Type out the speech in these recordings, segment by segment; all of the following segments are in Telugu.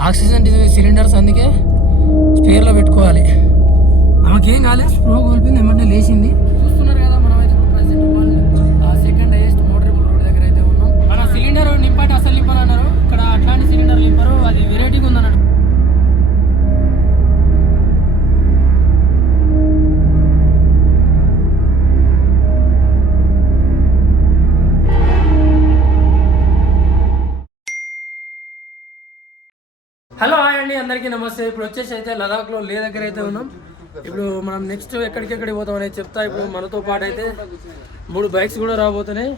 ఆక్సిజన్ డి- సిలిండర్స్ అందుకే స్పేర్లో పెట్టుకోవాలి. ఆమెకేం కాలేదు స్ప్రో కోల్పోయింది ఏమంటే లేచింది. అందరికీ నమస్తే. ఇప్పుడు వచ్చేసి అయితే లదాఖ్లో లే దగ్గర అయితే ఉన్నాం. ఇప్పుడు మనం నెక్స్ట్ ఎక్కడికెక్కడికి పోతాం అనేది చెప్తా. ఇప్పుడు మనతో పాటు అయితే మూడు బైక్స్ కూడా రాబోతున్నాయి.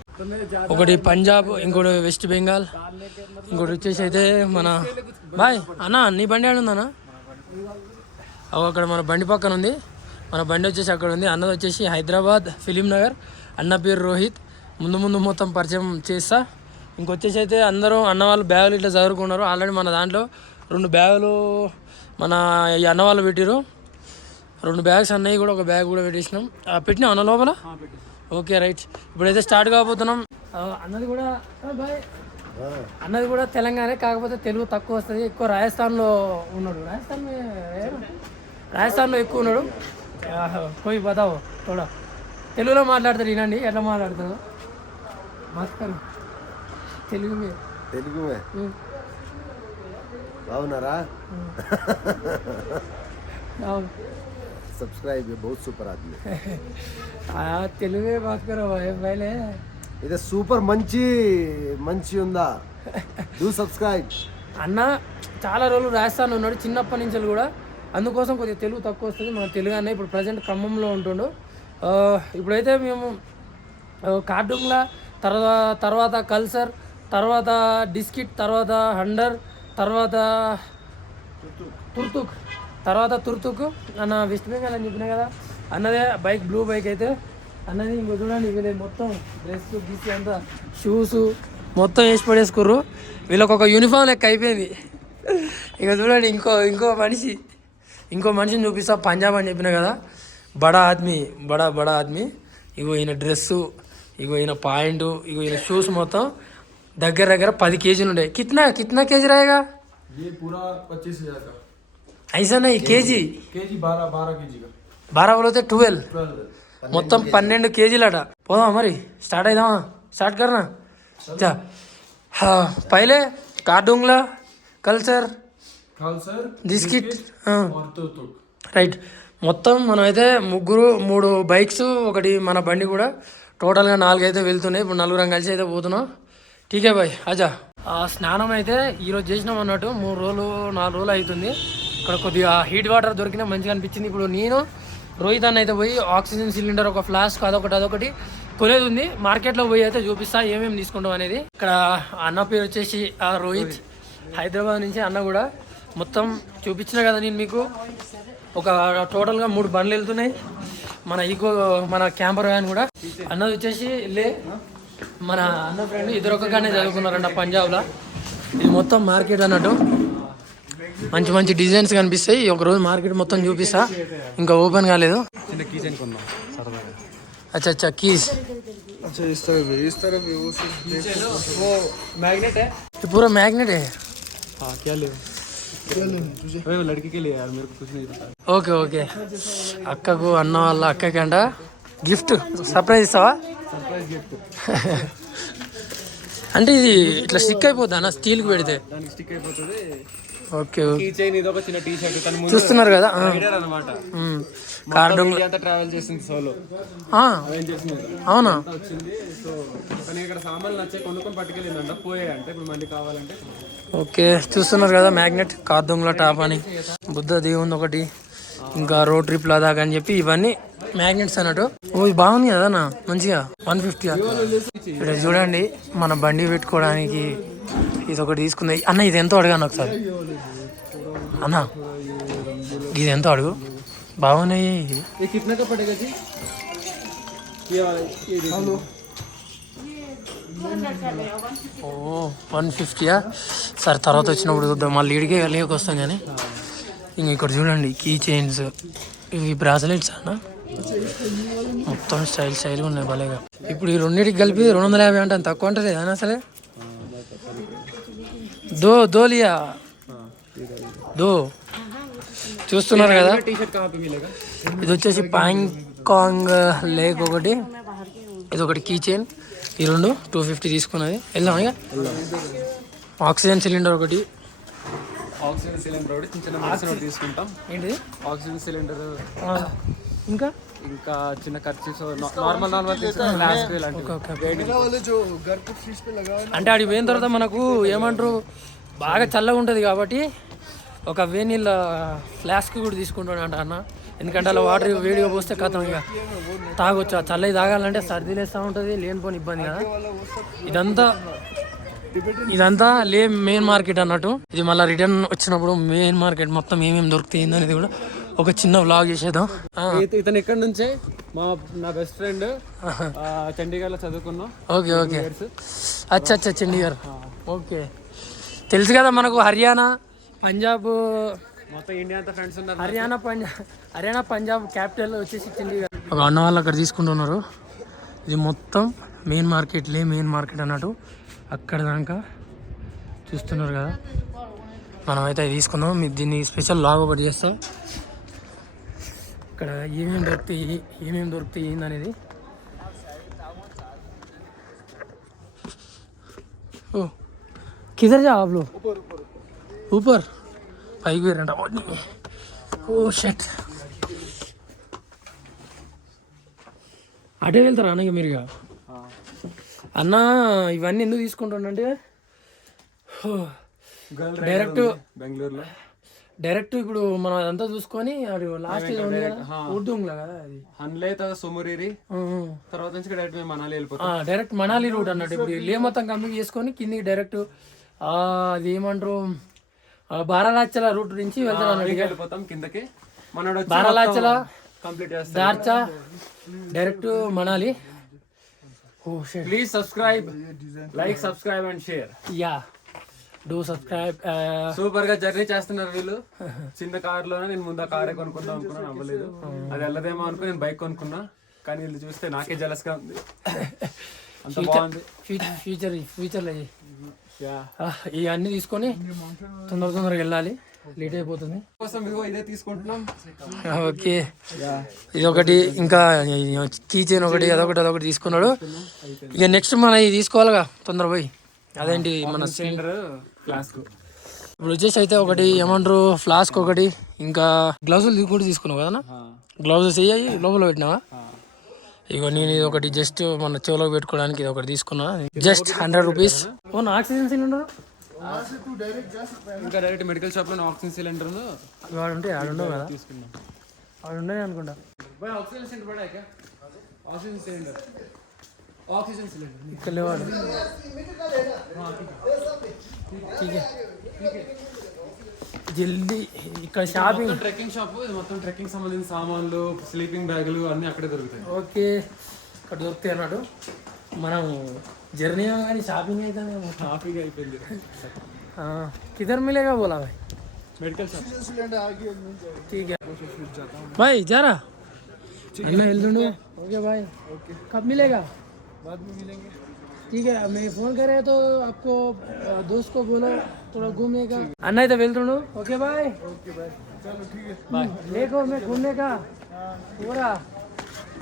ఒకటి పంజాబ్ ఇంకోటి వెస్ట్ బెంగాల్. ఇంకోటి వచ్చేసి అయితే మన బాయ్ అన్న నీ బండి ఆడ అక్కడ మన బండి పక్కన ఉంది. మన బండి వచ్చేసి అక్కడ ఉంది. అన్నది వచ్చేసి హైదరాబాద్ ఫిలిం నగర్ అన్న పేరు రోహిత్. ముందు ముందు మొత్తం పరిచయం చేస్తా. ఇంకొచ్చేసి అయితే అందరూ అన్న వాళ్ళు బ్యాగులు ఇట్లా చదువుకున్నారు. ఆల్రెడీ మన దాంట్లో రెండు బ్యాగులు మన ఈ అన్న వాళ్ళు పెట్టిరు రెండు బ్యాగ్స్ అన్నవి కూడా ఒక బ్యాగ్ కూడా పెట్టేసినాం. ఆ, పెట్టినాం అన్న లోపల? Okay right. ఇప్పుడైతే స్టార్ట్ కాబోతున్నాం. అన్నది కూడా బాయ్. అన్నది కూడా తెలంగాణ కాకపోతే తెలుగు తక్కువ వస్తుంది. ఎక్కువ రాజస్థాన్లో ఉన్నాడు. రాజస్థాన్ రాజస్థాన్లో ఎక్కువ ఉన్నాడు. పోయి బతావు తోడా. తెలుగులో మాట్లాడతాడు వినండి. ఎట్లా మాట్లాడతాడు? మాస్కర్. తెలుగు మీద. తెలుగు బాగున్నారా అవును. సబ్స్క్రైబ్ बहुत సూపర్ ఆద్మీ ఆ, తెలుగే భాస్కర్ పైలే ఇది సూపర్ మంచి మంచి ఉందా డూ సబ్స్క్రైబ్ అన్న చాలా రోజులు రాజస్థాన్ ఉన్నాడు చిన్నప్పటి నుంచి కూడా అందుకోసం కొద్దిగా తెలుగు తక్కువ వస్తుంది మన తెలుగు అన్న ఇప్పుడు ప్రజెంట్ ఖమ్మంలో ఉంటుండు ఆ, ఇప్పుడైతే మేము ఆ, కార్టూన్లా తర్వాత తర్వాత కల్సర్ తర్వాత డిస్కిట్ తర్వాత హండర్ తర్వాత తుర్తుక్. తర్వాత తుర్తుక్. అన్న వెస్ట్ బెంగాల్ అని చెప్పినా కదా? అన్నదే బైక్ బ్లూ బైక్ అయితే. అన్నది ఇంకో చూడండి వీళ్ళది మొత్తం డ్రెస్ గిస్ అంతా షూస్ మొత్తం వేసి పడేసుకుర్రు. వీళ్ళకి ఒక యూనిఫామ్ లెక్క అయిపోయింది. ఇక చూడండి ఇంకో ఇంకో మనిషి. ఇంకో మనిషిని చూపిస్తా పంజాబ్ అని చెప్పిన కదా? బడా ఆద్మీ బడా బడా ఆద్మీ. ఇగో ఈయన డ్రెస్సు ఇగో ఈయన పాయింట్ ఇగో ఈయన షూస్ మొత్తం. దగ్గర దగ్గర పది కేజీలు ఉండే కిత్నా కిత్నా కేజీ రాయగా ये पूरा पच्चीस हजार का ఐసా ఈ కేజీ के जी बारह बारह के जी का బారా పోతే ట్వెల్వ్ ट्वेल्व మొత్తం పన్నెండు కేజీలట పోదామా మరి స్టార్ట్ అయిదామా స్టార్ట్ కర్నా చా హా, పైలే కార్టూన్లా కల్చర్ खालसर బిస్కెట్ और तो तो రైట్ మొత్తం మనమైతే ముగ్గురు మూడు బైక్స్ ఒకటి మన బండి కూడా టోటల్గా నాలుగు అయితే వెళ్తున్నాయి ఇప్పుడు నలుగురం కలిసి అయితే పోతున్నాం ఠీకే బాయ్ అజా ఆ స్నానం అయితే ఈరోజు చేసినాం అన్నట్టు మూడు రోజులు నాలుగు రోజులు అవుతుంది ఇక్కడ కొద్దిగా హీట్ వాటర్ దొరికినా మంచిగా అనిపించింది ఇప్పుడు నేను రోహిత్ అన్న అయితే పోయి ఆక్సిజన్ సిలిండర్ ఒక ఫ్లాస్క్ అదొకటి అదొకటి కొనేది ఉంది మార్కెట్లో పోయి అయితే చూపిస్తా ఏమేమి తీసుకుంటాం అనేది। ఇక్కడ అన్న పేరు వచ్చేసి ఆ రోహిత్. హైదరాబాద్ నుంచి అన్న కూడా. మొత్తం చూపించిన కదా నేను మీకు. ఒక టోటల్గా మూడు బండ్లు వెళ్తున్నాయి. మన ఈకో మన క్యాంపర్ వ్యాన్ కూడా. అన్నది వచ్చేసి లే మన అన్న ఫ్రెండ్ ఇద్దరు ఒక్కగానే చదువుకున్నారంట పంజాబ్లో. ఇది మొత్తం మార్కెట్ అన్నట్టు. మంచి మంచి డిజైన్స్ కనిపిస్తాయి. ఒక రోజు మార్కెట్ మొత్తం చూపిస్తా. ఇంకా ఓపెన్ కాలేదు. అచ్చా అచ్చా కీస్ పూరా మ్యాగ్నెట్ ఓకే ఓకే. అక్కకు అన్న వాళ్ళ అక్కకి అంట గిఫ్ట్. సర్ప్రైజ్ ఇస్తావా? అంటే ఇది ఇట్లా స్టిక్ అయిపోద్ది అన్న స్టీల్కి పెడితే. దానికి స్టిక్ అయిపోతుంది. ఓకే చూస్తున్నారు కదా? ట్రావెల్ చేసింది సోలో మీద అవునా? ఓకే చూస్తున్నారు కదా మ్యాగ్నెట్ కార్దూంలో టాప్ అని. బుద్ధ దేవుంది ఒకటి. ఇంకా రోడ్ ట్రిప్ లదాక్ అని చెప్పి ఇవన్నీ మ్యాగ్నెట్స్ అన్నట్టు. ఓ ఇది బాగుంది కదా నా మంచిగా. వన్ ఫిఫ్టీ ఇక్కడ చూడండి మన బండి పెట్టుకోవడానికి ఇది ఒకటి తీసుకుంది. అన్న ఇది ఎంతో అడగాను ఒకసారి? అన్న ఇది ఎంతో అడుగు? బాగున్నాయి. ఓ వన్ ఫిఫ్టీయా సరే తర్వాత వచ్చినప్పుడు చూద్దాం. మళ్ళీ ఇడికే వెళ్ళి వస్తాం కానీ. ఇంక ఇక్కడ చూడండి కీ చైన్స్ ఇవి బ్రాస్లెట్స్ అన్న. మొత్తం స్టైల్ స్టైల్గా ఉన్నాయి భలేగా. ఇప్పుడు ఈ రెండింటికి కలిపి రెండు వందల యాభై అంటే తక్కువ ఉంటుంది అని అసలే? దో దోలియా దో. చూస్తున్నారు కదా? ఇది వచ్చేసి పాంకాంగ్ లేక్ ఒకటి. ఇది ఒకటి కీ చైన్. ఈ రెండు టూ ఫిఫ్టీ తీసుకున్నది. వెళ్దాం ఆక్సిజన్ సిలిండర్ ఒకటి. ఆక్సిజన్ సిలిండర్ ఒకటి చిన్న చిన్న తీసుకుంటాం. ఏంటి ఆక్సిజన్ సిలిండర్ ఇంకా? ఇంకా చిన్న ఖర్చు నార్మల్ నార్మల్. అంటే. ఆడికి పోయిన తర్వాత మనకు ఏమంటారు? బాగా చల్లగా ఉంటుంది కాబట్టి ఒక వేనీళ్ళ ఫ్లాస్క్ కూడా తీసుకుంటాడు అంట అన్న. ఎందుకంటే అలా వాటర్ వేడిగా పోస్తే కథం ఇక. తాగొచ్చు. ఆ చల్లవి తాగాలంటే సర్ది లేస్తూ ఉంటుంది లేనిపోని ఇబ్బంది కదా. ఇదంతా ఇదంతా లే మెయిన్ మార్కెట్ అన్నట్టు. ఇది మళ్ళీ రిటర్న్ వచ్చినప్పుడు మెయిన్ మార్కెట్ మొత్తం ఏమేమి దొరుకుతాయి అనేది కూడా ఒక చిన్న వ్లాగ్ చేసేద్దాం. ఇతను ఇక్కడ నుంచే మా నా బెస్ట్ ఫ్రెండ్ చండీగఢ్లో చదువుకున్నాం. Okay okay. అచ్చా అచ్చా చండీగఢ్. ఓకే. తెలుసు కదా మనకు హర్యానా? పంజాబ్. మొత్తం ఇండియా అంతా ఫ్రెండ్స్ ఉన్నారు హర్యానా పంజాబ్ హర్యానా పంజాబ్ క్యాపిటల్ వచ్చేసి చండీగఢ్. ఒక అన్న వాళ్ళు అక్కడ తీసుకుంటున్నారు ఇది మొత్తం మెయిన్ మార్కెట్ లే మెయిన్ మార్కెట్ అన్నట్టు. అక్కడ దాకా చూస్తున్నారు కదా. మనమైతే తీసుకుందాం. మీరు దీన్ని స్పెషల్ లాగ్ ఒకటి చేస్తాం. ఇక్కడ ఏమేమి దొరుకుతాయి? ఏమేమి దొరుకుతాయి? ఏందనేది? ఓ కిదర్ జా ఆప్లో? ఊపర్. పైకి వేరంట ఓ షట్. అటే వెళ్తారా అన్నయ్య మీరు అన్న ఇవన్నీ ఎందుకు తీసుకుంటుండంటే డైరెక్ట్ బెంగళూరులో. డైరెక్ట్ ఇప్పుడు మనం అదంతా చూసుకొని అది లాస్ట్ ఉంది కదా? ఉర్దూంగ్లా కదా అది. హన్లే తర్వాత సుమురిరి తర్వాత నుంచి డైరెక్ట్ మేము మనాలి వెళ్ళిపోతాం. డైరెక్ట్ మనాలి రూట్ అన్నట్టు. ఇప్పుడు లే మొత్తం కంప్లీట్ చేసుకొని కిందికి డైరెక్ట్ అది ఏమంటారు బారాలాచల రూట్ నుంచి వెళ్తాం అన్నట్టు వెళ్ళిపోతాం కిందకి. మనోడు బారాలాచల కంప్లీట్ చేస్తాం Darcha direct Manali. Please subscribe like subscribe and share yeah. Do subscribe సూపర్గా జర్నీ చేస్తున్నారు వీళ్ళు. చిన్న కార్లోనే నేను ముందు కారే కొనుక్కుందాం అనుకున్నాను అవ్వలేదు. అది వెళ్ళదేమో అనుకుని నేను బైక్ కొనుక్కున్నా. కానీ వీళ్ళు చూస్తే నాకే జలస్గా ఉంది. అంత బాగుంది. ఫ్యూచర్ ఫ్యూచర్లో యా. ఇవన్నీ తీసుకొని తొందర తొందరగా వెళ్ళాలి. లేట్ అయిపోతుంది. కోసం ఇదిగో ఇదే తీసుకుంటున్నాం. ఓకే. ఇది ఒకటి ఇంకా కీ చైన్ ఒకటి అదొకటి అదొకటి తీసుకున్నాడు. ఇక నెక్స్ట్ మనం ఇది తీసుకోవాలిగా తొందర పోయి. అదేంటి మన సిలిండర్ ఫ్లాస్క్ ఇప్పుడు వచ్చేసి అయితే ఒకటి ఏమంటారు ఫ్లాస్క్ ఒకటి ఇంకా గ్లౌజులు కూడా తీసుకున్నావు కదా గ్లౌజెస్ వేయాయి లోపల పెట్టినావా? ఇగో నేను ఇది ఒకటి జస్ట్ మన చెవులోకి పెట్టుకోవడానికి ఇది ఒకటి తీసుకున్నా. Just hundred rupees own oxygen cylinder ఇంకా డైరెక్ట్ మెడికల్ షాప్లో ఆక్సిజన్ సిలిండర్ వాడుంటే ఆడుండవు కదా. తీసుకున్నా. ఆడుండే అనుకుంటా. Oxygen cylinder oxygen cylinder oxygen cylinder oxygen cylinder ఇక్కడ లేవాడు ठीक है జల్దీ ఇక్కడ షాపింగ్ ట్రెక్కింగ్ షాప్ ఇది మొత్తం ట్రెక్కింగ్ సంబంధించిన సామాన్లు స్లీపింగ్ బ్యాగులు అన్ని అక్కడే దొరుకుతాయి ఓకే ఇక్కడ దొరుకుతాయి అన్నాడు మనం జర్నీ కానీ షాపింగ్ అయితే ట్రాఫిక్ అయిపోయింది किधर मिलेगा बोला भाई మెడికల్ షాప్ ठीक है भाई जा रहा अन्ना हिल दूंगा ओके भाई कब मिलेगा बाद में मिलेंगे ठीक है मैं फोन करे तो आपको अ, दोस्त को बोलो थोड़ा घूमने का अन्ना इधर వెళ్తుండు ఓకే బాయ్ ఓకే బాయ్ చలో ठीक है बाय లేకో మే घूमने का పూరా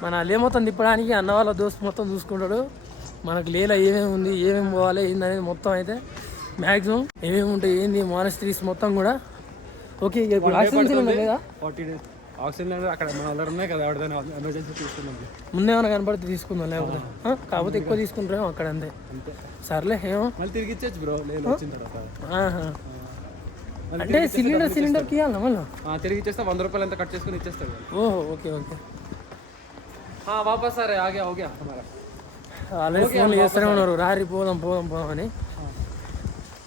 మన లే మొత్తం తిప్పడానికి అన్న వాళ్ళ దోస్త్ మొత్తం చూసుకుంటాడు మనకు లేలా ఏమేమి ఉంది ఏమేమి పోవాలి ఏంది అనేది మొత్తం అయితే మ్యాక్సిమం ఏమేమి ఉంటాయి ఏంది మానస్ట్రీస్ మొత్తం కూడా ఓకే ఇక ఇప్పుడు ఆక్సిజన్ సిలిండర్ లేదా ఫార్టీ డేస్ ఆక్సిజన్ లేదు అక్కడ మన దగ్గర ఉన్నాయి కదా ఎవరిదైనా ఎమర్జెన్సీ ముందే ఏమైనా కనబడితే తీసుకుందాం లేకపోతే. కాకపోతే ఎక్కువ తీసుకుంటాం అక్కడ అంతే. సర్లే ఏమో. మళ్ళీ తిరిగి ఇచ్చేచ్చు బ్రో నేను వచ్చిన తర్వాత. అంటే సిలిండర్ సిలిండర్కి ఇవ్వాలా మళ్ళీ? తిరిగి ఇచ్చేస్తా వంద రూపాయలు ఎంత కట్ చేసుకుని ఇచ్చేస్తాడు ఓహో ఓకే ఓకే. వాపస్ సరే ఆగే ఓకే అలాగే ఫోన్లు చేస్తూనే ఉన్నారు. రారి పోదాం పోదాం పోదాం అని.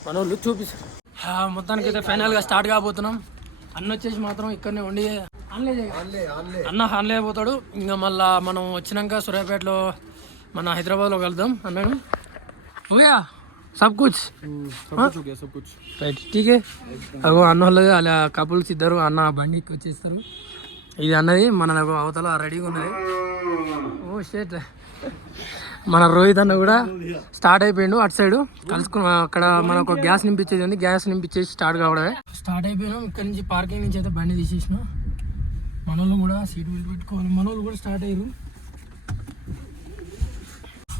మన వాళ్ళు చూపిస్తారు. మొత్తానికి అయితే ఫైనల్గా స్టార్ట్ కాబోతున్నాం. అన్న వచ్చేసి మాత్రం ఇక్కడనే ఉండి ఆన్లే అన్న ఆన్లే అయిపోతాడు ఇంకా మళ్ళా మనం వచ్చినాక సూర్యాపేటలో మన హైదరాబాద్లో కలుద్దాం అన్నాను ఓయా సబ్ కుచ్ सब कुछ हो गया सब कुछ రైట్ ఠీకే అగో అన్న వాళ్ళది అలా కపుల్స్ ఇద్దరు అన్న బండి ఎక్కి వచ్చేస్తారు ఇది అన్నది మన అవతల రెడీగా ఉన్నది ఓ షేట్ మన రోహిత్ అన్న కూడా స్టార్ట్ అయిపోయిండు అటు సైడ్. కలుసుకున్న. అక్కడ మనకు గ్యాస్ నింపించేది ఉంది. గ్యాస్ నింపించేసి స్టార్ట్ కావడమే. స్టార్ట్ అయిపోయినాం. ఇక్కడ నుంచి పార్కింగ్ నుంచి అయితే బండి తీసేసినాం. మనోళ్ళు కూడా సీట్ బెల్ట్ పెట్టుకోవాలి మనోళ్ళు కూడా స్టార్ట్ అయ్యారు.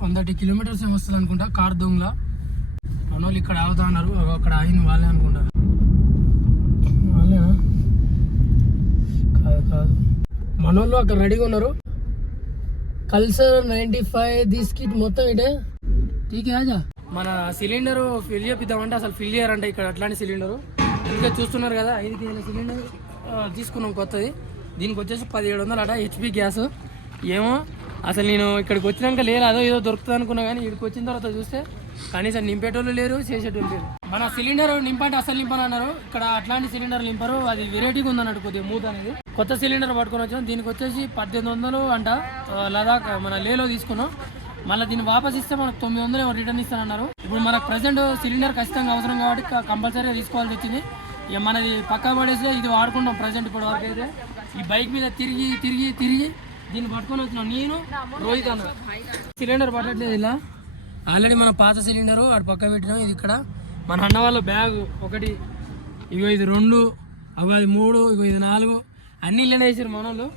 వన్ థర్టీ కిలోమీటర్స్ ఏమి వస్తుంది అనుకుంటా. కార్ దొంగల. మనోళ్ళు ఇక్కడ ఆగుతా ఉన్నారు అక్కడ ఆగింది వాళ్ళే అనుకుంటా. వాళ్ళేనా? కాదు కాదు. మనోళ్ళు అక్కడ రెడీగా ఉన్నారు. కల్సర్ నైన్టీ ఫైవ్ దిస్ కిట్ మొత్తం ఇటే? టీకే ఆజా? మన సిలిండర్ ఫిల్ చేపిద్దామంటే అసలు ఫిల్ చేయాలంటే ఇక్కడ అట్లాంటి సిలిండర్. ఇంకా చూస్తున్నారు కదా ఐదు కేజీల సిలిండర్ తీసుకున్నాం కొత్తది. దీనికి వచ్చేసి పదిహేడు వందలు అట హెచ్పి గ్యాస్. ఏమో అసలు నేను ఇక్కడికి వచ్చినాక లేదు అదో ఏదో దొరుకుతుంది అనుకున్నా కానీ ఇక్కడికి వచ్చిన తర్వాత చూస్తే కనీసం నింపేటోళ్ళు లేరు చేసేటోళ్ళు లేరు. మన సిలిండర్ నింపంటే అసలు నింపనన్నారు. ఇక్కడ అట్లాంటి సిలిండర్ నింపరు అది వెరైటీగా ఉందన్నట్టు కొద్దిగా మూత అనేది. కొత్త సిలిండర్ పట్టుకొని వచ్చాం. దీనికి వచ్చేసి పద్దెనిమిది వందలు అంట. లదాఖ్ మన లేలో తీసుకున్నాం. మళ్ళీ దీన్ని వాపస్ ఇస్తే మనకు తొమ్మిది వందలు ఏమో రిటర్న్ ఇస్తానన్నారు. ఇప్పుడు మనకు ప్రజెంట్ సిలిండర్ ఖచ్చితంగా అవసరం కాబట్టి కంపల్సరీగా తీసుకోవాల్సి వచ్చింది. ఇక మనది పక్కా పడేసి ఇది వాడుకుంటాం ప్రజెంట్ ఇప్పుడు వరకు అయితే. ఈ బైక్ మీద తిరిగి తిరిగి తిరిగి దీన్ని పట్టుకొని వచ్చినాం. నేను రోహిత్ అన్న. సిలిండర్ పట్టట్లేదు ఇలా. ఆల్రెడీ మన పాత సిలిండర్ అటు పక్క పెట్టినాం. ఇది ఇక్కడ. మన అన్న వాళ్ళ బ్యాగ్ ఒకటి ఇగో ఇది రెండు అవి అది మూడు ఇగో ఇది నాలుగు. అన్నీ ఇళ్ళనే వేసారు మనోళ్ళు.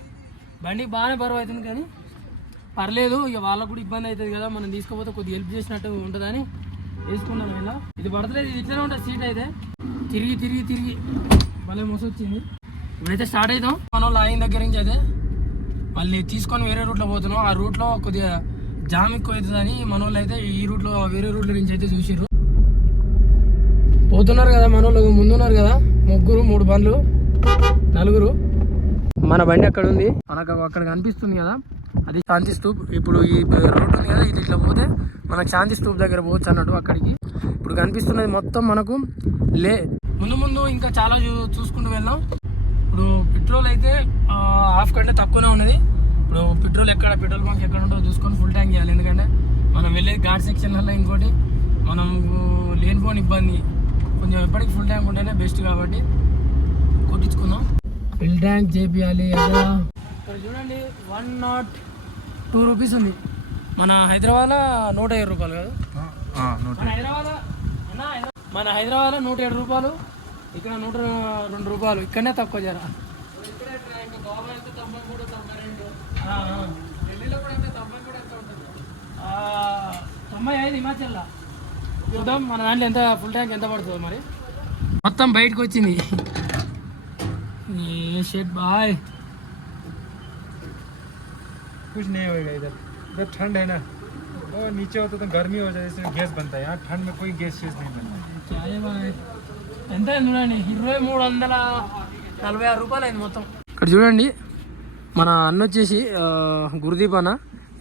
వాళ్ళు బాగానే బరువు అవుతుంది కానీ పర్లేదు ఇక వాళ్ళకు కూడా ఇబ్బంది అవుతుంది కదా మనం తీసుకోపోతే కొద్దిగా హెల్ప్ చేసినట్టు ఉంటుందని వేసుకున్నాం ఇలా. ఇది పడతలేదు ఇది ఇట్లనే ఉంటుంది సీట్ అయితే. తిరిగి తిరిగి తిరిగి. భలే మోసొచ్చింది. ఇప్పుడైతే స్టార్ట్ అవుతాం మనోళ్ళు ఆయన దగ్గర నుంచి అయితే మళ్ళీ తీసుకొని వేరే రూట్లో పోతున్నాం. ఆ రూట్లో కొద్దిగా జామ్ ఎక్కువ అవుతుందని మన వాళ్ళు అయితే ఈ రూట్లో వేరే రూట్ల నుంచి అయితే చూసిర్రు. పోతున్నారు కదా మన వాళ్ళు ముందున్నారు కదా ముగ్గురు మూడు బండ్లు నలుగురు. మన బండి అక్కడ ఉంది మనకు అక్కడ కనిపిస్తుంది కదా అది శాంతి స్తూప్ ఇప్పుడు ఈ రోడ్ ఉంది కదా ఇది ఇట్లా పోతే మనకు శాంతి స్తూప్ దగ్గర పోవచ్చు అన్నట్టు అక్కడికి. ఇప్పుడు కనిపిస్తున్నది మొత్తం మనకు లే ముందు ముందు ఇంకా చాలా చూ- చూసుకుంటూ వెళ్దాం. ఇప్పుడు పెట్రోల్ అయితే హాఫ్ కంటే తక్కువనే ఉన్నది. ఇప్పుడు పెట్రోల్ ఎక్కడ పెట్రోల్ బంక్ ఎక్కడ ఉంటుందో చూసుకొని ఫుల్ ట్యాంక్ చేయాలి. ఎందుకంటే మనం వెళ్ళేది ఘాట్ సెక్షన్ వల్ల ఇంకోటి. మనం లేనిపోని ఇబ్బంది. కొంచెం ఎప్పటికి ఫుల్ ట్యాంక్ ఉంటేనే బెస్ట్ కాబట్టి కొట్టించుకుందాం. ఫిల్ ట్యాంక్ చేపియాలి ఇక్కడ చూడండి వన్ నాట్ టూ రూపీస్ ఉంది. మన హైదరాబాద్లో నూట ఏడు రూపాయలు కదా. మన మన హైదరాబాద్లో నూట ఏడు రూపాయలు ఇక్కడ నూట రెండు రూపాయలు ఇక్కడనే తక్కువ జర. ఆ, ఆ. ఆ, తొంభై ఐదు హిమాచల్లో చూద్దాం మన దాంట్లో ఎంత ఫుల్ ట్యాంక్ ఎంత పడుతుందో మరి. మొత్తం బయటకు వచ్చింది. ये शेट भाई कुछ नहीं होएगा इधर इधर ठंड है ना वो नीचे होता तो गर्मी हो जाए इसमें गैस बनता है यहाँ ठंड में कोई गैस चीज नहीं बनता क्या है भाई ఎంత అయింది చూడండి ఇరవై మూడు వందల నలభై ఆరు రూపాయలు అయింది మొత్తం ఇక్కడ చూడండి మన అన్న వచ్చేసి ఆ, గురుదీప్ అన్న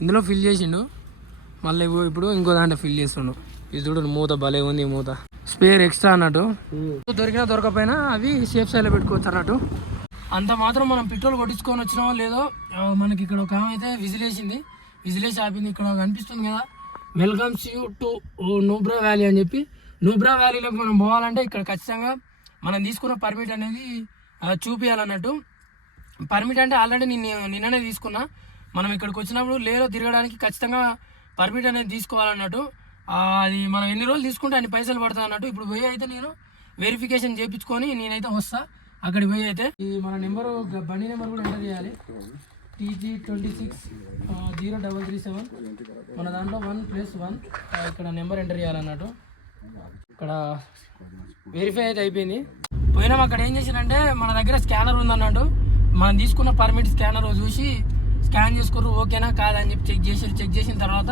ఇందులో ఫిల్ చేసిండు మళ్ళీ ఇవ్వు- ఇప్పుడు ఇంకో దాంట్లో ఫిల్ చేస్తుండు ఇది చూడండి మూత భలే ఉంది మూత. స్పేర్ ఎక్స్ట్రా అన్నట్టు. దొరికినా దొరకపోయినా అవి సేఫ్ సైడ్లో పెట్టుకోవచ్చు అన్నట్టు. అంత మాత్రం మనం పెట్రోల్ కొట్టించుకొని వచ్చినామో లేదో మనకి ఇక్కడ ఒక ఆమె అయితే విజిలేసింది విజిలేసి ఆపింది ఇక్కడ కనిపిస్తుంది కదా. Welcomes you to Nubra valley అని చెప్పి. నూబ్రా వ్యాలీలోకి మనం పోవాలంటే ఇక్కడ ఖచ్చితంగా మనం తీసుకున్న పర్మిట్ అనేది ఆ, చూపియాలన్నట్టు. పర్మిట్ అంటే ఆల్రెడీ నేను నిన్ననే తీసుకున్నా. మనం ఇక్కడికి వచ్చినప్పుడు లేలో తిరగడానికి ఖచ్చితంగా పర్మిట్ అనేది తీసుకోవాలన్నట్టు. అది మనం ఎన్ని రోజులు తీసుకుంటే అన్ని పైసలు పడతా అన్నట్టు ఇప్పుడు పోయి అయితే నేను వెరిఫికేషన్ చేయించుకొని నేనైతే వస్తా. అక్కడికి పోయి అయితే ఈ మన నెంబరు బండి నెంబర్ కూడా ఎంటర్ చేయాలి. TG twenty six zero double three seven. మన దాంట్లో వన్ ప్లస్ వన్ ఇక్కడ నెంబర్ ఎంటర్ చేయాలన్నట్టు ఇక్కడ వెరిఫై అయితే అయిపోయింది. పోయినాం అక్కడ ఏం చేశారంటే మన దగ్గర స్కానర్ ఉందన్నట్టు. మనం తీసుకున్న పర్మిట్ స్కానర్ చూసి స్కాన్ చేసుకుర్రు ఓకేనా కాదని చెప్పి చెక్ చేసి చెక్ చేసిన తర్వాత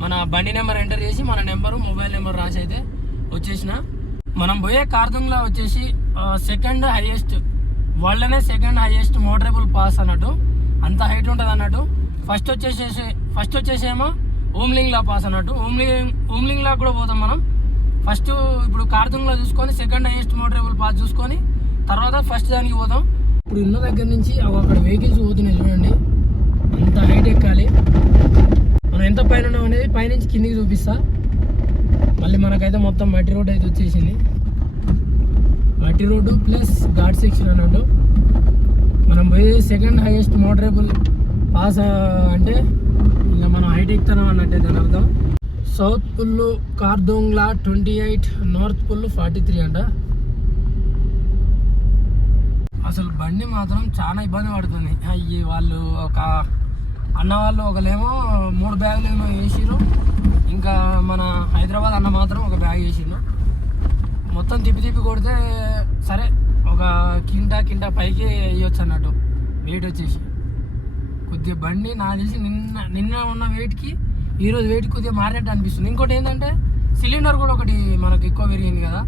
మన బండి నెంబర్ ఎంటర్ చేసి మన నెంబరు మొబైల్ నెంబర్ రాసి అయితే వచ్చేసిన. మనం పోయే కార్దుంగ్లా వచ్చేసి సెకండ్ హైయెస్ట్ వరల్డ్లోనే సెకండ్ హైయెస్ట్ మోటరబుల్ పాస్ అన్నట్టు అంత హైట్ ఉంటుంది అన్నట్టు. ఫస్ట్ వచ్చేసేసి ఫస్ట్ వచ్చేసేమో ఓమ్లింగ్లా పాస్ అన్నట్టు. ఓమ్లింగ్ ఓమ్లింగ్లా కూడా పోతాం మనం. ఫస్ట్ ఇప్పుడు కార్తుంగ్లో చూసుకొని సెకండ్ హైయెస్ట్ మోటరబుల్ పాస్ చూసుకొని తర్వాత ఫస్ట్ దానికి పోదాం ఇప్పుడు ఉన్న దగ్గర నుంచి అవి అక్కడ వెహికల్స్ పోతున్నాయి చూడండి అంత హైట్ ఎక్కాలి మనం ఎంత పైన ఉన్నాం అనేది పైనుంచి కిందికి చూపిస్తా. మళ్ళీ మనకైతే మొత్తం మట్టి రోడ్ అయితే వచ్చేసింది. మట్టి రోడ్డు ప్లస్ ఘాట్ సెక్షన్ అన్నట్టు మనం పోయి సెకండ్ హైయెస్ట్ మోటరబుల్ పాస్ అంటే ఇంకా మనం హైట్ ఎక్కుతున్నాం అన్నట్టే దాని అర్థం. South Pullu Khardungla twenty eight North Pullu forty three అంట. అసలు బండి మాత్రం చాలా ఇబ్బంది పడుతుంది. అయ్యి వాళ్ళు ఒక అన్న వాళ్ళు ఒకలేమో మూడు బ్యాగులు ఏమో వేసిరు ఇంకా మన హైదరాబాద్ అన్న మాత్రం ఒక బ్యాగ్ వేసిండు. మొత్తం తిప్పి తిప్పి కొడితే సరే ఒక కింటా కింటా పైకి వేయొచ్చు అన్నట్టు వెయిట్ వచ్చేసి. కొద్దిగా బండి నాకు తెలిసి నిన్న నిన్న ఉన్న వెయిట్కి ఈరోజు వెయిట్ కొద్దిగా మారినట్టు అనిపిస్తుంది. ఇంకోటి ఏంటంటే సిలిండర్ కూడా ఒకటి మనకు ఎక్కువ పెరిగింది కదా.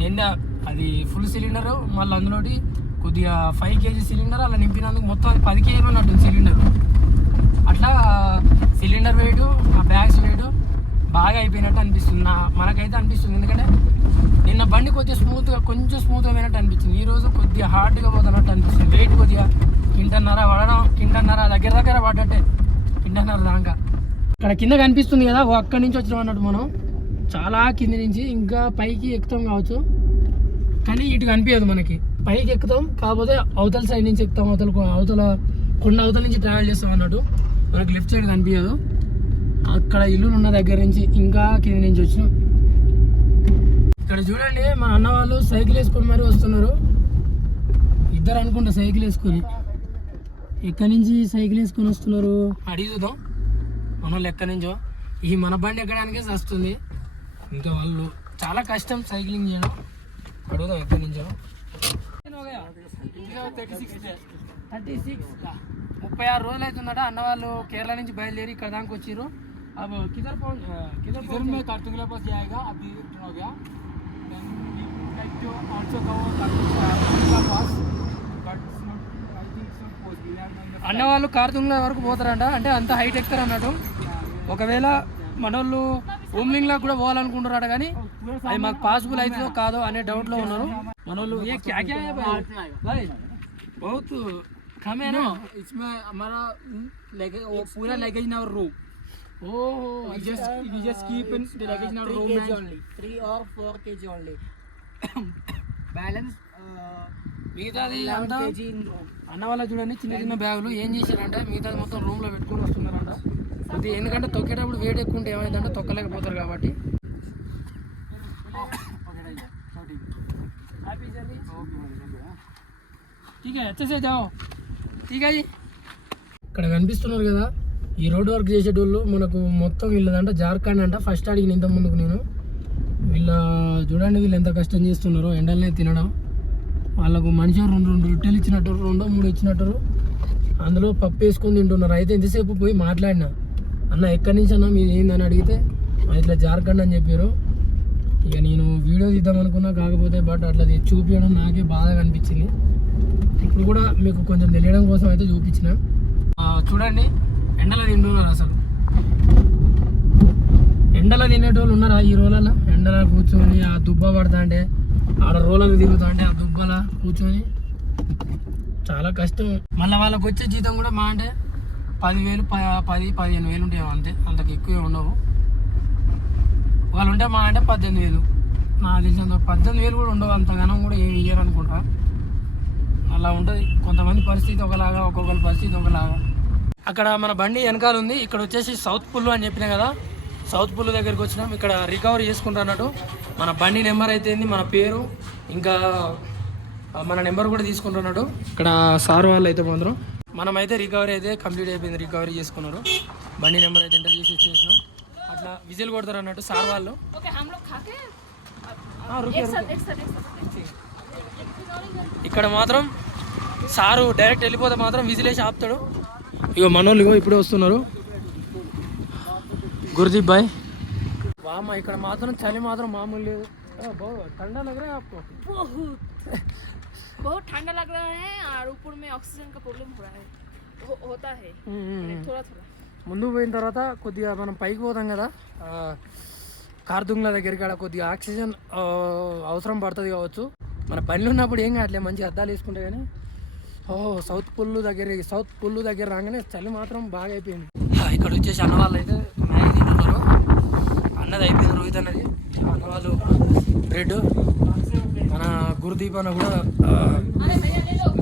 నిండా అది ఫుల్ సిలిండర్ మళ్ళీ అందులోటి కొద్దిగా ఫైవ్ కేజీ సిలిండర్ అలా నింపినందుకు మొత్తం అది పది కేజీలు ఉన్నట్టుంది సిలిండర్ అట్లా సిలిండర్ వెయిట్ ఆ బ్యాగ్స్ వెయిట్ బాగా అయిపోయినట్టు అనిపిస్తుంది. నా మనకైతే అనిపిస్తుంది. ఎందుకంటే నిన్న బండి కొద్దిగా స్మూత్గా కొంచెం స్మూత్గా పోయినట్టు అనిపించింది. ఈ రోజు కొద్దిగా హార్డ్గా పోతున్నట్టు అనిపిస్తుంది. వెయిట్ కొద్దిగా కింటన్నర పడడం కింటన్నర దగ్గర దగ్గర పడ్డట్టే. కింటన్నర దాకా. ఇక్కడ కింద కనిపిస్తుంది కదా అక్కడి నుంచి వచ్చినాం అన్నట్టు మనం. చాలా కింది నుంచి ఇంకా పైకి ఎక్కుతాం కావచ్చు. కానీ ఇటు కనిపించదు మనకి. పైకి ఎక్కుతాం కాకపోతే అవతల సైడ్ నుంచి ఎక్కుతాం. అవతల అవతల కొండ అవతల నుంచి ట్రావెల్ చేస్తాం అన్నట్టు. మనకి లెఫ్ట్ సైడ్ కనిపించదు. అక్కడ ఇల్లు ఉన్న దగ్గర నుంచి ఇంకా కింది నుంచి వచ్చినాం ఇక్కడ చూడండి మా అన్న వాళ్ళు సైకిల్ వేసుకొని మరి వస్తున్నారు. ఇద్దరు అనుకుంటా సైకిల్ వేసుకొని. ఎక్కడి నుంచి సైకిల్ వేసుకొని వస్తున్నారు? అడిగి చూద్దాం. మన వాళ్ళు ఎక్కడి నుంచో. ఈ మన బండి ఎక్కడానికే వస్తుంది ఇంకా వాళ్ళు చాలా కష్టం సైక్లింగ్ చేయడం. అడుగుదాం ఎక్కడి నుంచో. Thirty six. ముప్పై ఆరు రోజులు అవుతుందట అన్న వాళ్ళు కేరళ నుంచి బయలుదేరి ఇక్కడ దాకా వచ్చిర్రు अब किधर पहुंच किधर इधर में कार्तुंगला पास जाएगा अभी रिटर्न हो गया देन लाइक जो also cover Khardungla pass but it's not I think it's not possible यार అన్న వాళ్ళు కార్తుంగ్ల వరకు పోతారంట అంటే అంత హైట్ ఎక్కుతారు అన్నట్టు ఒకవేళ మనోళ్ళు హోమ్లింగ్ లా కూడా పోవాలనుకుంటారట కానీ అది మాకు పాసిబుల్ అవుతుందో కాదో అనే డౌట్ లో ఉన్నారు మనోళ్ళు ఏ క్యా క్యా है भाई? भाई बहुत कम है ना इसमें हमारा लगेज वो पूरा luggage in our room oh we just we just keep in the luggage in our room and only, three or four kg only. Balance uh, మిగతాది 11 అంతా kg in room. అన్న వాళ్ళ చూడండి చిన్న చిన్న బ్యాగులు ఏం చేశారంటే మిగతాది మొత్తం రూమ్ లో పెట్టుకొని వస్తున్నారంట అది ఎందుకంటే తొక్కేటప్పుడు వేడి ఎక్కువ ఉంటే ఏమైందంటే తొక్కలేకపోతారు కాబట్టి ठीक है अच्छे से जाओ ఇక్కడ కనిపిస్తున్నారు కదా ఈ రోడ్ వర్క్ చేసేటోళ్ళు మనకు మొత్తం వీళ్ళదంట జార్ఖండ్ అంట. ఫస్ట్ అడిగిన ఇంత ముందుకు నేను. వీళ్ళ చూడండి వీళ్ళు ఎంత కష్టం చేస్తున్నారో ఎండలనే తినడం. వాళ్ళకు మనిషి రెండు రెండు రొట్టెలు ఇచ్చినట్టు రెండో మూడు ఇచ్చినట్టు. అందులో పప్పు వేసుకొని తింటున్నారు. అయితే ఎంతసేపు పోయి మాట్లాడినా? అన్న ఎక్కడి నుంచి అన్న మీరు ఏందని అడిగితే? ఇట్లా జార్ఖండ్ అని చెప్పారు. ఇక నేను వీడియో తీద్దాం అనుకున్నా కాకపోతే బట్ అట్లా చూపించడం నాకే బాధగా అనిపించింది. ఇప్పుడు కూడా మీకు కొంచెం తెలియడం కోసం అయితే చూపించిన. చూడండి ఎండలో తింటున్నారు అసలు? ఎండలో తినేటోళ్ళు ఉన్నారా ఈ రోజులలో ఎండలో కూర్చొని ఆ దుబ్బ పడతా అంటే ఆడ రోలలు తిరుగుతా అంటే ఆ దుబ్బల కూర్చొని. చాలా కష్టం. మళ్ళీ వాళ్ళకి వచ్చే జీతం కూడా మా అంటే పదివేలు ప- పది పదిహేను వేలు ఉంటాయి అంతే. అంతకు ఎక్కువ ఉండవు. వాళ్ళు ఉంటే మా అంటే పద్దెనిమిది వేలు. నాకు తెలిసినంత పద్దెనిమిది వేలు కూడా ఉండవు అంతగానం కూడా ఏమి ఇయ్యరు అనుకుంటా. అలా ఉంటుంది. కొంతమంది పరిస్థితి ఒకలాగా ఒక్కొక్కరి పరిస్థితి ఒకలాగా. అక్కడ మన బండి వెనకాల ఉంది. ఇక్కడ వచ్చేసి సౌత్ పుల్లు అని చెప్పిన కదా సౌత్ పుల్లు దగ్గరికి వచ్చినాం. ఇక్కడ రికవరీ చేసుకుంటున్నట్టు మన బండి నెంబర్ అయితే మన పేరు ఇంకా మన నెంబర్ కూడా తీసుకుంటున్నాడు ఇక్కడ సార్ వాళ్ళు అయితే పొందరు మనమైతే రికవరీ అయితే కంప్లీట్ అయిపోయింది. రికవరీ చేసుకున్నారు. బండి నెంబర్ అయితే ఎంటర్ చేసి వచ్చేసినాం. అట్లా విజిల్ కొడతారు అన్నట్టు సార్ వాళ్ళు ओके हम लोग खा के ఆ, రుకే, एक రుకే. साथ एक साथ एक साथ ఇక్కడ మాత్రం సారు డైరెక్ట్ వెళ్ళిపోతే మాత్రం విజిలేసి ఆపుతాడు ఇగో మనోళ్ళు ఇగో ఇప్పుడే వస్తున్నారు గురుదీప్ భాయ్ వామ ఇక్కడ మాత్రం చలి మాత్రం మామూలు లేదు ఆ, బహు ठंडा लग रहा है आपको बहुत बहुत ठंडा लग रहा है और ऊपर में ऑक्सीजन का प्रॉब्लम हो रहा है हो, होता है थोड़ा थोड़ा ముందుకు పోయిన తర్వాత కొద్దిగా మనం పైకి పోతాం కదా కార్దుంగ్ల దగ్గరికి ఆడ కొద్దిగా ఆక్సిజన్ అవసరం పడుతుంది కావచ్చు. మన పనులు ఉన్నప్పుడు ఏం కావట్లేదు మంచిగా అద్దాలు వేసుకుంటే కానీ. ఓ సౌత్ పుల్లు దగ్గర సౌత్ పుల్లు దగ్గర రాగానే చలి మాత్రం బాగా అయిపోయింది. ఇక్కడ వచ్చేసి అన్న వాళ్ళు అయితే మ్యాగీ తింటున్నారు. అన్నది అయిపోయింది రోహిత్ అన్నది. అన్న వాళ్ళు బ్రెడ్. మన గురుదీప్ అన్న కూడా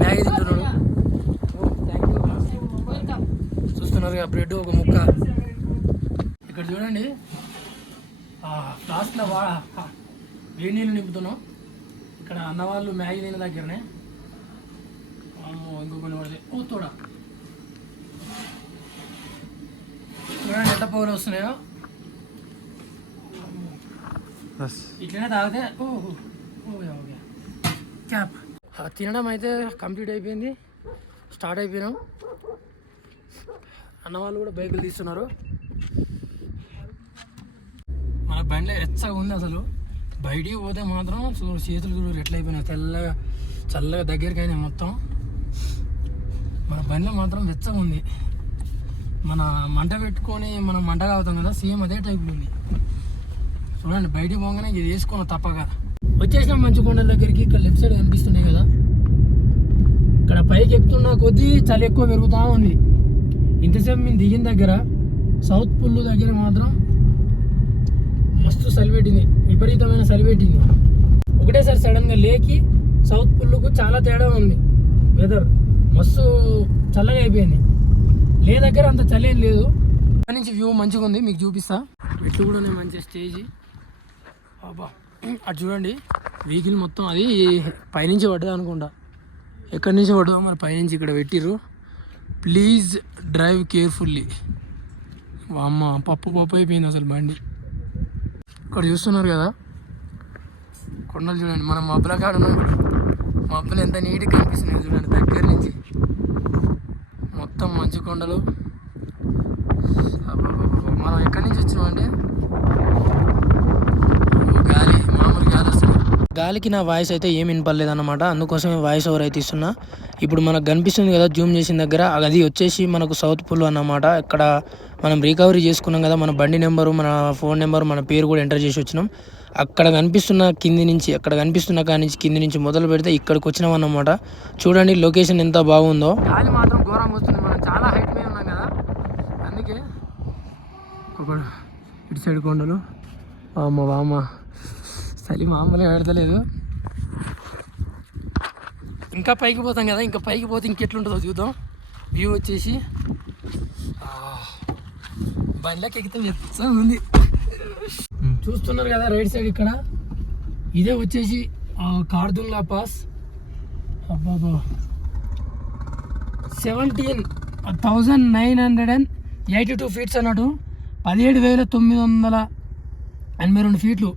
మ్యాగీ తింటున్నాడు ఓ, థ్యాంక్ యూ చూస్తున్నారు. కదా బ్రెడ్ ఒక ముక్క. ఇక్కడ చూడండి. ఫ్లాస్క్లో వా ఆ, వేడి నీళ్ళు నింపుతున్నాం. ఇక్కడ అన్నవాళ్ళు మ్యాగీ తిన దగ్గరనే. అమ్మో, ఇంకో కొన్ని పడితే. ఓ తోడా. చూడండి ఎంత పౌలు వస్తున్నాయో. ఇట్లనే తాగితే ఓ ఓ, ఓకే ఓకే క్యాప్. తినడం అయితే కంప్లీట్ అయిపోయింది. స్టార్ట్ అయిపోయినాం. అన్న వాళ్ళు కూడా బైకులు తీస్తున్నారు. మన బండి ఎచ్చగా ఉంది అసలు. బయటికి పోతే మాత్రం చేతులు కూడా ఎట్లయిపోయినాయి తెల్లగా చల్లగా దగ్గరికి అయినాయి మొత్తం. మన బండిలో మాత్రం వెచ్చగా ఉంది. మన మంట పెట్టుకొని మనం మంట కావుతాం కదా సేమ్ అదే టైప్లో ఉంది. చూడండి బయటికి పోగానే ఇది వేసుకున్నాం తప్పగా వచ్చేసినాం మంచు కొండల దగ్గరికి ఇక్కడ లెఫ్ట్ సైడ్ కనిపిస్తున్నాయి కదా. ఇక్కడ పైకి ఎక్కుతున్న కొద్దీ చలి ఎక్కువ పెరుగుతూ ఉంది. ఇంతసేపు మేము దిగిన దగ్గర సౌత్ పుల్లు దగ్గర మాత్రం మస్తు చలి విపరీతమైన చలి ఒకటేసారి సడన్గా లేకి సౌత్ పుల్లుకు చాలా తేడా ఉంది. వెదర్ మస్తు చల్లగా అయిపోయింది. లే దగ్గర అంత చలి ఏం లేదు. అక్కడి నుంచి వ్యూ మంచిగా ఉంది మీకు చూపిస్తా. ఇట్లు కూడా ఉన్నాయి మంచి స్టేజ్. అబ్బా అటు చూడండి. వెహికల్ మొత్తం అది పైనుంచి పడ్డది అనుకుంటా ఎక్కడి నుంచి పడ్డదో మరి పైనుంచి ఇక్కడ పెట్టిర్రు. Please drive carefully. అమ్మ పప్పు పప్పు అయిపోయింది అసలు బండి. ఇక్కడ చూస్తున్నారు కదా? కొండలు చూడండి మనం మబ్బుల కాడ మబ్బులు ఎంత నీట్గా కనిపిస్తున్నాయి చూడండి దగ్గర నుంచి. మొత్తం మంచు కొండలు. మనం ఎక్కడి నుంచి వచ్చినామంటే ఓ గాలి మామూలు గాలి వస్తుంది గాలికి నా వాయిస్ అయితే ఏమి వినపడలేదన్నమాట. అందుకోసమే వాయిస్ ఓవర్ అయితే ఇస్తున్నా. ఇప్పుడు మనకు కనిపిస్తుంది కదా జూమ్ చేసిన దగ్గర. అది వచ్చేసి మనకు సౌత్ పూల్ అన్నమాట. ఇక్కడ మనం రికవరీ చేసుకున్నాం కదా మన బండి నెంబరు మన ఫోన్ నెంబర్ మన పేరు కూడా ఎంటర్ చేసి వచ్చినాం. అక్కడ కనిపిస్తున్న కింది నుంచి అక్కడ కనిపిస్తున్న కాడి నుంచి కింది నుంచి మొదలు పెడితే ఇక్కడికి వచ్చినాం అన్నమాట. చూడండి లొకేషన్ ఎంత బాగుందో. గాలి మాత్రం ఘోరంగా వస్తుంది. మనం చాలా హైట్ మీద ఉన్నాం కదా. అందుకే ఇటు సైడ్ కొండలు. వామ్మ వామ్మ. చలి మామూలుగా పెడతలేదు. ఇంకా పైకి పోతాం కదా ఇంకా పైకి పోతే ఇంకెట్లుంటుందో చూద్దాం. వ్యూ వచ్చేసి బండ్లకి ఎక్కితే ఉంది. చూస్తున్నారు కదా రైట్ సైడ్ ఇక్కడ. ఇదే వచ్చేసి Khardungla pass. అబ్బాబా seventeen thousand nine hundred and eighty two feets అన్నట్టు. పదిహేడు వేల తొమ్మిది వందల ఎనభై రెండు ఫీట్లు.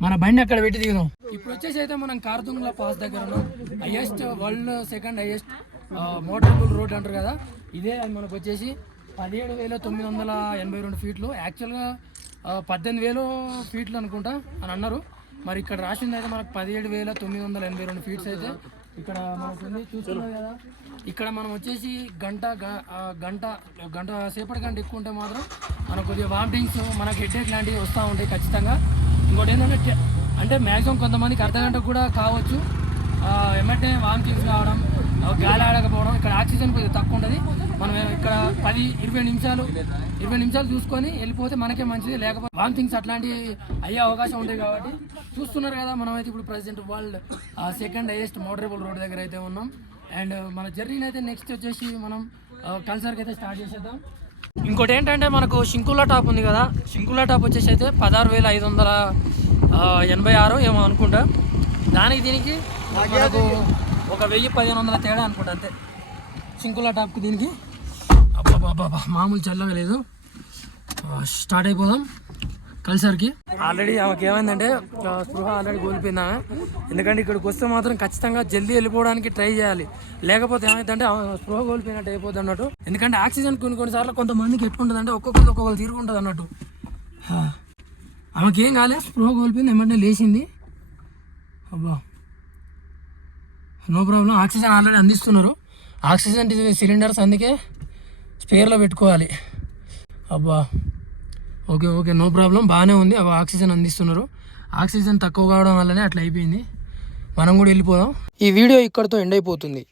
మన బండి అక్కడ పెట్టి దిగుదాం. ఇప్పుడు వచ్చేసి అయితే మనం కార్దుంగ్లా పాస్ దగ్గర highest world second highest motorable road అంటారు కదా? ఇదే అది మనకు వచ్చేసి పదిహేడు వేల తొమ్మిది వందల ఎనభై రెండు ఫీట్లు యాక్చువల్గా పద్దెనిమిది వేలు ఫీట్లు అనుకుంటా అని అన్నారు. మరి ఇక్కడ రాసింది అయితే మనకు పదిహేడు వేల తొమ్మిది వందల ఎనభై రెండు ఫీట్స్ అయితే ఇక్కడ మనకు చూస్తున్నాం కదా? ఇక్కడ మనం వచ్చేసి గంట గ- గంట గంట సేపటి గంట ఎక్కువ ఉంటే మాత్రం మనకు కొద్దిగా వామిటింగ్స్ మనకి హెడ్ఏక్ లాంటివి వస్తూ ఉంటాయి ఖచ్చితంగా. ఇంకోటి ఏంటంటే అంటే మ్యాక్సిమం కొంతమందికి అర్ధ గంట కూడా కావచ్చు. ఆ, వెంటనే వామిటింగ్స్ కావడం గాలి ఆడకపోవడం ఇక్కడ ఆక్సిజన్ కొద్దిగా తక్కువ ఉంటుంది మనం ఇక్కడ పది ఇరవై నిమిషాలు ఇరవై నిమిషాలు చూసుకొని వెళ్ళిపోతే మనకే మంచిది. లేకపోతే వామిటింగ్స్ అట్లాంటివి అయ్యే అవకాశం ఉంటాయి కాబట్టి చూస్తున్నారు కదా మనం అయితే ఇప్పుడు present world second highest motorable road దగ్గర అయితే ఉన్నాం. అండ్ మన జర్నీని అయితే నెక్స్ట్ వచ్చేసి మనం కల్చర్కి అయితే స్టార్ట్ చేసేద్దాం. ఇంకోటి ఏంటంటే మనకు శంకులా టాప్ ఉంది కదా శంకులా టాప్ వచ్చేసి అయితే పదహారు వేల ఐదు వందల ఎనభై ఆరు ఏమో అనుకుంటా. దానికి దీనికి మనకు ఒక వెయ్యి పదిహేను వందల తేడా అనుకుంటా అంతే. శంకులా టాప్కి దీనికి. అబ్బాబాబా మామూలు చల్లగా లేదు. స్టార్ట్ అయిపోదాం. కలిసరికి? ఆల్రెడీ ఆమెకి ఏమైందంటే స్పృహ ఆల్రెడీ కోల్పోయింది ఆమె ఎందుకంటే ఇక్కడికి వస్తే మాత్రం ఖచ్చితంగా జల్దీ వెళ్ళిపోవడానికి ట్రై చేయాలి. లేకపోతే ఏమైందంటే ఆమె స్పృహ కోల్పోయినట్టు అయిపోతుంది అన్నట్టు. ఎందుకంటే ఆక్సిజన్ కొన్ని కొన్నిసార్లు కొంతమందికి ఎట్లుంటుంది అంటే ఒక్కొక్కరు ఒక్కొక్కరు తీరుకుంటుంది అన్నట్టు. ఆమెకి ఏం కాలే స్పృహ కోల్పోయింది ఏమంటే లేచింది. అబ్బా. నో ప్రాబ్లం ఆక్సిజన్ ఆల్రెడీ అందిస్తున్నారు. ఆక్సిజన్ సిలిండర్స్ అందుకే స్పేర్లో పెట్టుకోవాలి. అబ్బా. ఓకే ఓకే నో ప్రాబ్లం బాగానే ఉంది. అవి ఆక్సిజన్ అందిస్తున్నారు. ఆక్సిజన్ తక్కువ కావడం వల్లనే అట్లా అయిపోయింది. మనం కూడా వెళ్ళిపోదాం. ఈ వీడియో ఇక్కడితో ఎండ్ అయిపోతుంది.